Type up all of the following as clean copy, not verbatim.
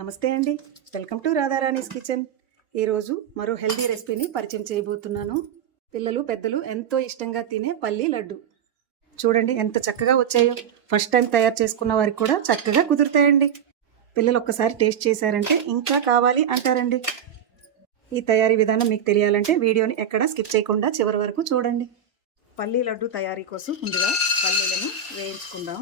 నమస్తే అండి, welcome to రాధారాణీస్ kitchen. ఈరోజు మరో హెల్దీ రెసిపీని పరిచయం చేయబోతున్నాను. పిల్లలు పెద్దలు ఎంతో ఇష్టంగా తినే పల్లి లడ్డు. చూడండి ఎంత చక్కగా వచ్చాయో. ఫస్ట్ టైం తయారు చేసుకున్న వారికి కూడా చక్కగా కుదురుతాయండి. పిల్లలు ఒక్కసారి టేస్ట్ చేశారంటే ఇంకా కావాలి అంటారండి. ఈ తయారీ విధానం మీకు తెలియాలంటే వీడియోని ఎక్కడా స్కిప్ చేయకుండా చివరి వరకు చూడండి. పల్లి లడ్డు తయారీ కోసం ముందుగా పల్లీలను వేయించుకుందాం.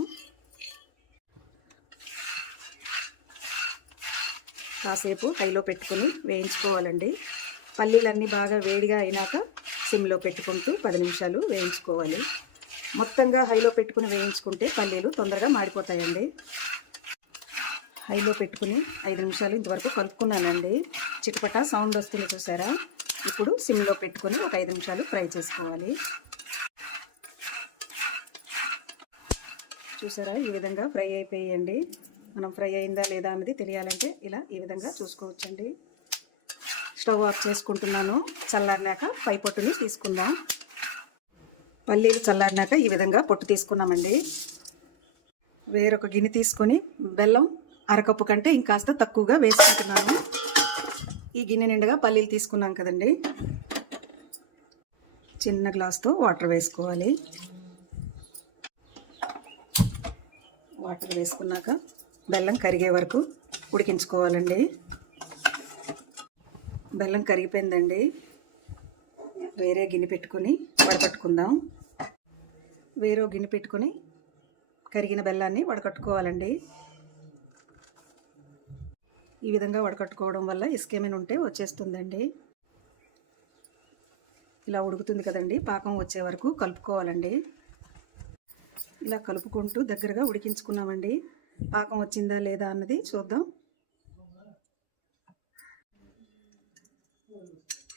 కాసేపు హైలో పెట్టుకుని వేయించుకోవాలండి. పల్లీలన్నీ బాగా వేడిగా అయినాక సిమ్లో పెట్టుకుంటూ 10 నిమిషాలు వేయించుకోవాలి. మొత్తంగా హైలో పెట్టుకుని వేయించుకుంటే పల్లీలు తొందరగా మాడిపోతాయండి. హైలో పెట్టుకుని 5 నిమిషాలు ఇంతవరకు కలుపుకున్నానండి. చిటపట సౌండ్ వస్తుంది చూసారా. ఇప్పుడు సిమ్లో పెట్టుకుని ఒక 5 నిమిషాలు ఫ్రై చేసుకోవాలి. చూసారా, ఈ విధంగా ఫ్రై అయిపోయాయండి. మనం ఫ్రై అయిందా లేదా అన్నది తెలియాలంటే ఇలా ఈ విధంగా చూసుకోవచ్చండి. స్టవ్ ఆఫ్ చేసుకుంటున్నాను. చల్లారినాక పై పొట్టుని తీసుకుందాం. పల్లీలు చల్లారినాక ఈ విధంగా పొట్టు తీసుకున్నామండి. వేరొక గిన్నె తీసుకొని బెల్లం అరకప్పు కంటే ఇంకాస్త తక్కువగా వేసుకుంటున్నాను. ఈ గిన్నె నిండుగా పల్లీలు తీసుకున్నాం కదండి. చిన్న గ్లాస్తో వాటర్ వేసుకోవాలి. వాటర్ వేసుకున్నాక బెల్లం కరిగే వరకు ఉడికించుకోవాలండి. బెల్లం కరిగిపోయిందండి. వేరే గిన్నె పెట్టుకొని వడకట్టుకుందాం. వేరే గిన్నె పెట్టుకొని కరిగిన బెల్లాన్ని వడకట్టుకోవాలండి. ఈ విధంగా వడకట్టుకోవడం వల్ల ఇసుకేమైనా ఉంటే వచ్చేస్తుందండి. ఇలా ఉడుకుతుంది కదండి, పాకం వచ్చే వరకు కలుపుకోవాలండి. ఇలా కలుపుకుంటూ దగ్గరగా ఉడికించుకున్నామండి. పాకం వచ్చిందా లేదా అన్నది చూద్దాం.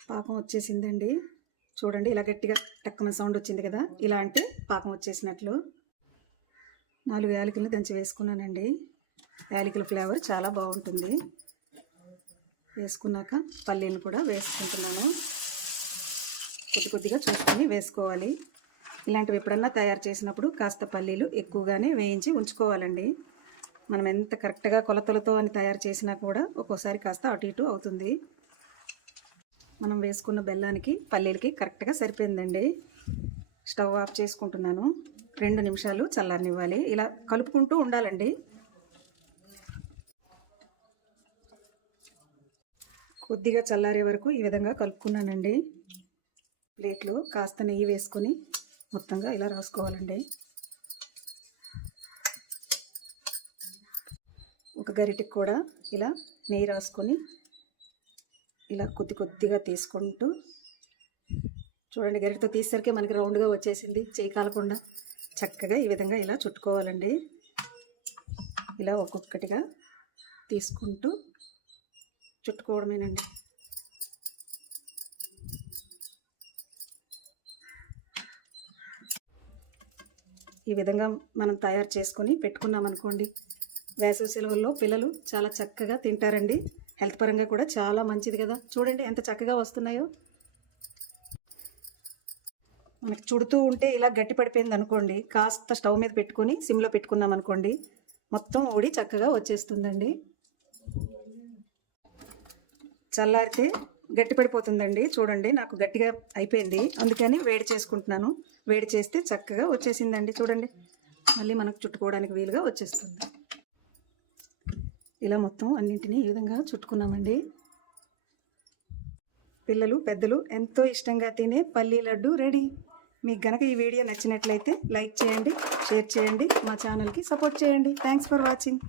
పాకం వచ్చేసిందండి. చూడండి, ఇలా గట్టిగా టక్కున సౌండ్ వచ్చింది కదా. ఇలా అంటే పాకం వచ్చేసినట్లు. 4 యాలకులను దంచి వేసుకున్నానండి. యాలకుల ఫ్లేవర్ చాలా బాగుంటుంది. వేసుకున్నాక పల్లీలను కూడా వేసుకుంటున్నాను. కొద్దిగా చూసుకొని వేసుకోవాలి. ఇలాంటివి ఎప్పుడన్నా తయారు చేసినప్పుడు కాస్త పల్లీలు ఎక్కువగానే వేయించి ఉంచుకోవాలండి. మనం ఎంత కరెక్ట్గా కొలతలతో అని తయారు చేసినా కూడా ఒక్కోసారి కాస్త అటు ఇటు అవుతుంది. మనం వేసుకున్న బెల్లానికి పల్లీలకి కరెక్ట్గా సరిపోయిందండి. స్టవ్ ఆఫ్ చేసుకుంటున్నాను. 2 నిమిషాలు చల్లారనివ్వాలి. ఇలా కలుపుకుంటూ ఉండాలండి. కొద్దిగా చల్లారే వరకు ఈ విధంగా కలుపుకున్నానండి. ప్లేట్లో కాస్త నెయ్యి వేసుకొని మొత్తంగా ఇలా రాసుకోవాలండి. ఒక గరిటెకి కూడా ఇలా నెయ్యి రాసుకొని ఇలా కొద్దిగా తీసుకుంటూ చూడండి. గరిటెతో తీసేసరికి మనకి రౌండ్గా వచ్చేసింది. చేయి కాలకుండా చక్కగా ఈ విధంగా ఇలా చుట్టుకోవాలండి. ఇలా ఒక్కొక్కటిగా తీసుకుంటూ చుట్టుకోవడమేనండి. ఈ విధంగా మనం తయారు చేసుకొని పెట్టుకున్నామనుకోండి, వేసవి సెలవుల్లో పిల్లలు చాలా చక్కగా తింటారండి. హెల్త్ పరంగా కూడా చాలా మంచిది కదా. చూడండి ఎంత చక్కగా వస్తున్నాయో. మనకి చుడుతూ ఉంటే ఇలా గట్టి పడిపోయింది అనుకోండి, కాస్త స్టవ్ మీద పెట్టుకొని సిమ్లో పెట్టుకున్నాం అనుకోండి, మొత్తం ఊడి చక్కగా వచ్చేస్తుందండి. చల్లారితే గట్టి పడిపోతుందండి. చూడండి, నాకు గట్టిగా అయిపోయింది. అందుకని వేడి చేసుకుంటున్నాను. వేడి చేస్తే చక్కగా వచ్చేసిందండి. చూడండి, మళ్ళీ మనకు చుట్టుకోవడానికి వీలుగా వచ్చేస్తుంది. ఇలా మొత్తం అన్నింటినీ ఈ విధంగా చుట్టుకున్నామండి. పిల్లలు పెద్దలు ఎంతో ఇష్టంగా తినే పల్లీ లడ్డు రెడీ. మీకు గనక ఈ వీడియో నచ్చినట్లయితే లైక్ చేయండి, షేర్ చేయండి, మా ఛానల్కి సపోర్ట్ చేయండి. Thanks for watching.